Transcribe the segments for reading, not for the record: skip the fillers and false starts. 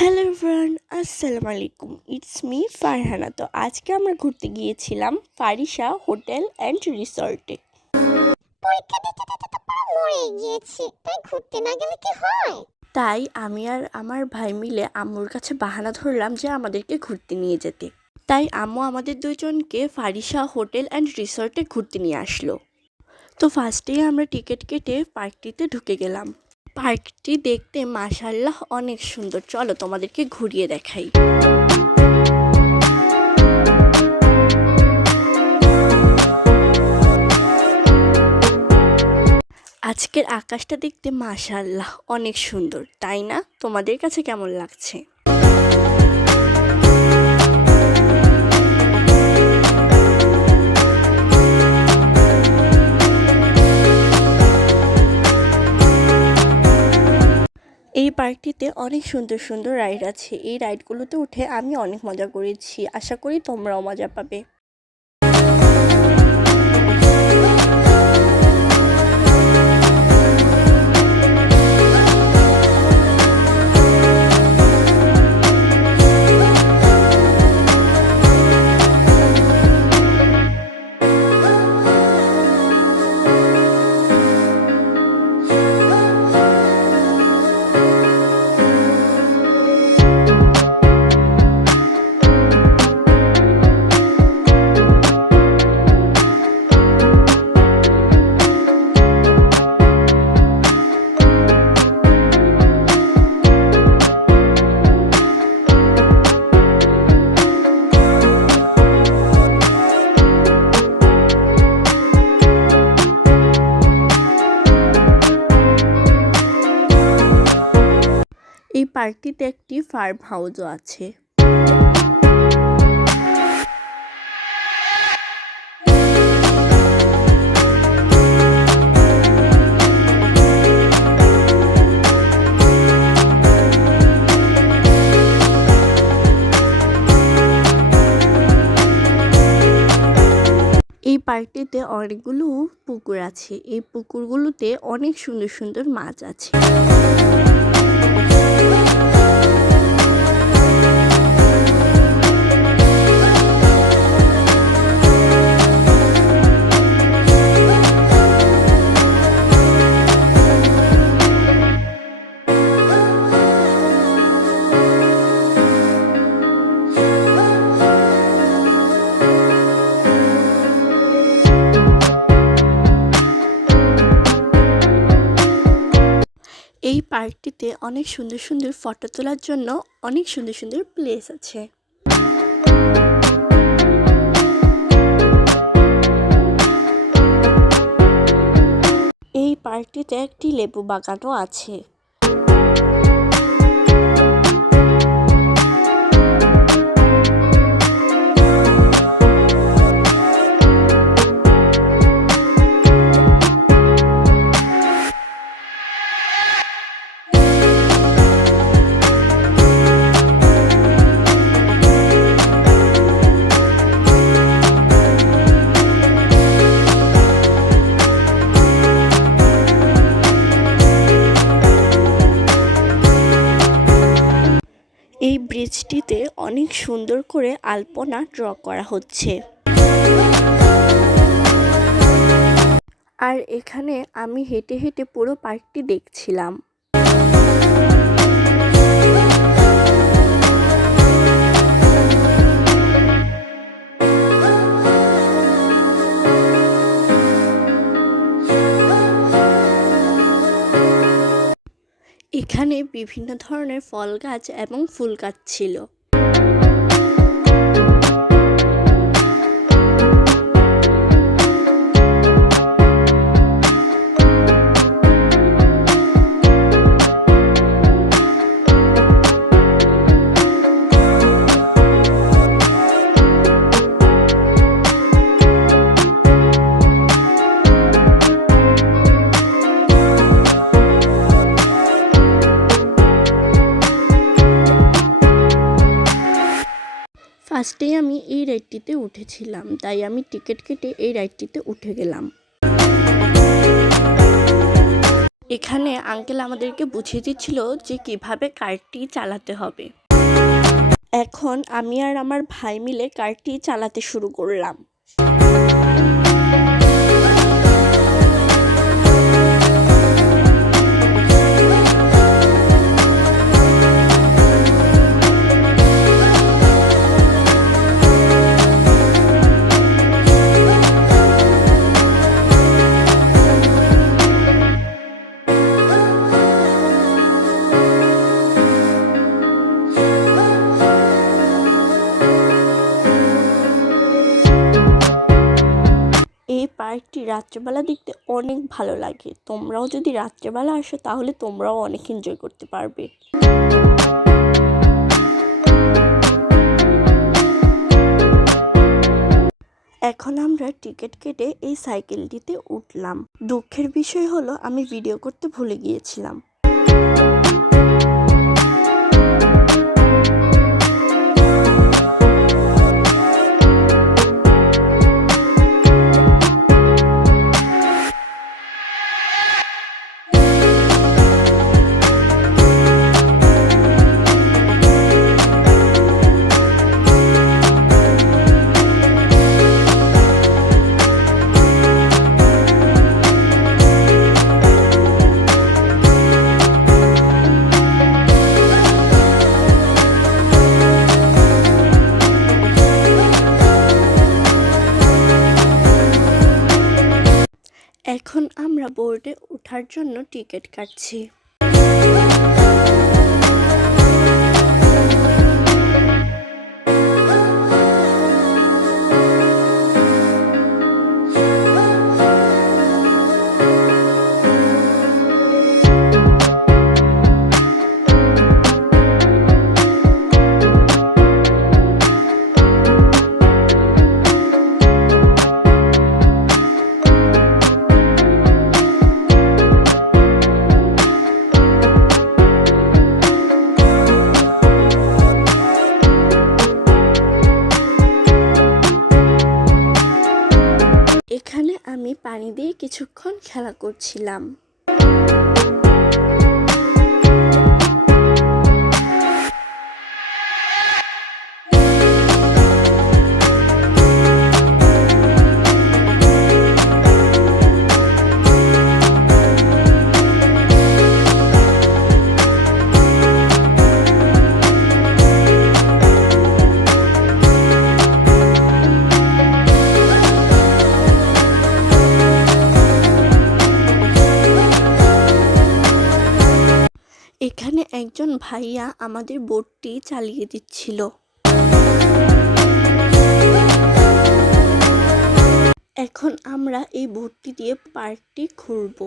Hello everyone, আসসালামু আলাইকুম। It's me Farhana. তো আজকে আমরা ঘুরতে গিয়েছিলাম ফারিসা হোটেল অ্যান্ড রিসর্টে। পরীক্ষা দিতে দিতে তো পুরো মরে গিয়েছি, তাই ঘুরতে না গেলে কি হয়? তাই আমি আর আমার ভাই মিলে আম্মুর কাছে বাহানা ধরলাম যে আমাদেরকে ঘুরতে নিয়ে যেতে। তাই আম্মু আমাদের দুজনকে ফারিসা হোটেল অ্যান্ড রিসর্টে ঘুরতে নিয়ে আসলো। তো ফার্স্টেই আমরা টিকিট কেটে পার্কটিতে ঢুকে গেলাম। পার্কটি দেখতে মাশাআল্লাহ অনেক সুন্দর। চলো তোমাদেরকে ঘুরিয়ে দেখাই। আজকের আকাশটা দেখতে মাশাআল্লাহ অনেক সুন্দর, তাই না? তোমাদের কাছে কেমন লাগছে? এই পার্কটিতে অনেক সুন্দর সুন্দর রাইড আছে। এই রাইডগুলোতে উঠে আমি অনেক মজা করেছি। আশা করি তোমরাও মজা পাবে। এই পার্কটিতে একটি ফার্ম হাউসও আছে। এই পার্কটিতে অনেকগুলো পুকুর আছে। এই পুকুরগুলোতে অনেক সুন্দর সুন্দর মাছ আছে। এই পার্কটিতে অনেক সুন্দর সুন্দর ফটো তোলার জন্য অনেক সুন্দর সুন্দর প্লেস আছে। এই পার্কটিতে একটি লেবু বাগানও আছে। এই ব্রিজটিতে অনেক সুন্দর করে আলপনা ড্র করা হচ্ছে। আর এখানে আমি হেঁটে হেঁটে পুরো পার্কটি দেখছিলাম। এখানে বিভিন্ন ধরনের ফল গাছ এবং ফুল গাছ ছিল। ফার্স্টেই আমি এই রাইডটিতে উঠেছিলাম, তাই আমি টিকিট কেটে এই রাইডটিতে উঠে গেলাম। এখানে আঙ্কেল আমাদেরকে বুঝিয়ে দিচ্ছিল যে কিভাবে কারটি চালাতে হবে। এখন আমি আর আমার ভাই মিলে কারটি চালাতে শুরু করলাম। এই পার্কটি রাত্রেবেলা দেখতে অনেক ভালো লাগে। তোমরাও যদি রাত্রেবেলা আসো তাহলে তোমরাও অনেক এনজয় করতে পারবে। এখন আমরা টিকিট কেটে এই সাইকেলটিতে উঠলাম। দুঃখের বিষয় হলো আমি ভিডিও করতে ভুলে গিয়েছিলাম। এখন আমরা বোর্ডে ওঠার জন্য টিকিট কাটছি। এখানে আমি পানি দিয়ে কিছুক্ষণ খেলা করছিলাম। এখানে একজন ভাইয়া আমাদের বোটটি চালিয়ে দিচ্ছিল। এখন আমরা এই বোটটি দিয়ে পার্কটি ঘুরবো।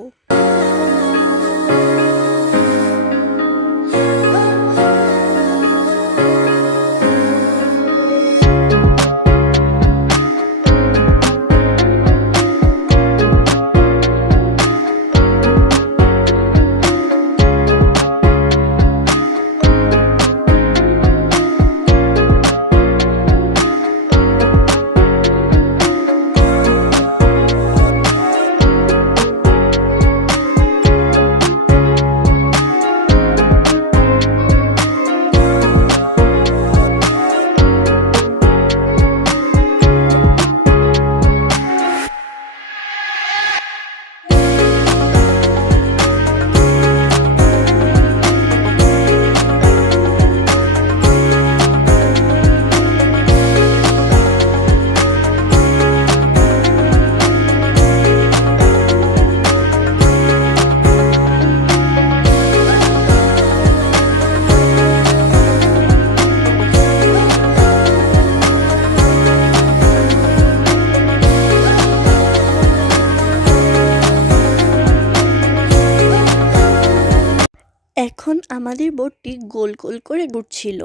এখন আমাদের বোটটি গোল গোল করে ঘুরছিল।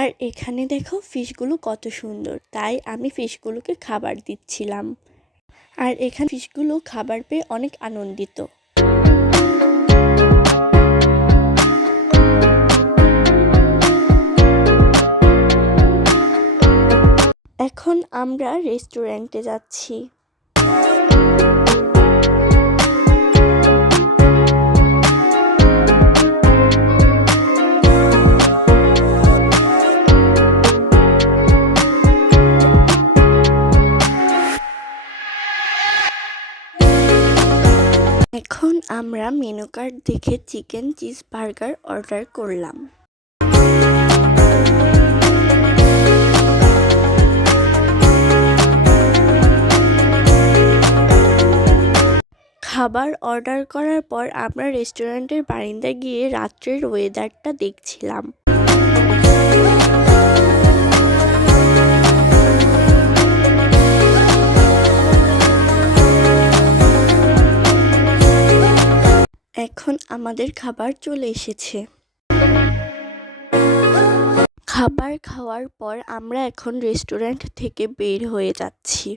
আর এখানে দেখো ফিশগুলো কত সুন্দর, তাই আমি ফিশগুলোকে খাবার দিচ্ছিলাম। আর এখানে ফিশগুলো খাবার পেয়ে অনেক আনন্দিত। এখন আমরা রেস্টুরেন্টে যাচ্ছি। এখন আমরা মেনু কার্ড দেখে চিকেন চিজ বার্গার অর্ডার করলাম। খাবার অর্ডার করার পর আমরা রেস্টুরেন্টের বারান্দায় গিয়ে রাত্রের ওয়েদারটা দেখছিলাম। এখন আমাদের খাবার চলে এসেছে। খাবার খাওয়ার পর আমরা এখন রেস্টুরেন্ট থেকে বের হয়ে যাচ্ছি।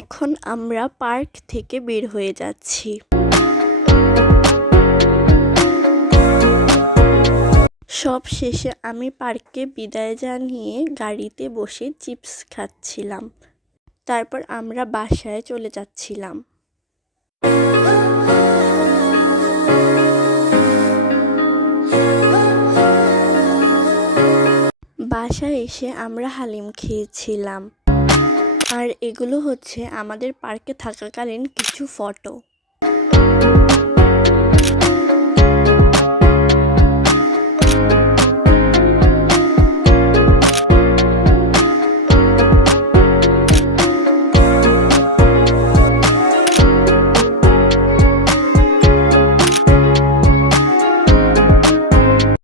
এখন আমরা পার্ক থেকে বের হয়ে যাচ্ছি। সব শেষে আমি পার্কে বিদায় জানিয়ে গাড়িতে বসে চিপস খাচ্ছিলাম। তারপর আমরা বাসায় চলে যাচ্ছিলাম। বাসায় এসে আমরা হালিম খেয়েছিলাম। আর এগুলো হচ্ছে আমাদের পার্কে থাকাকালীন কিছু ফটো।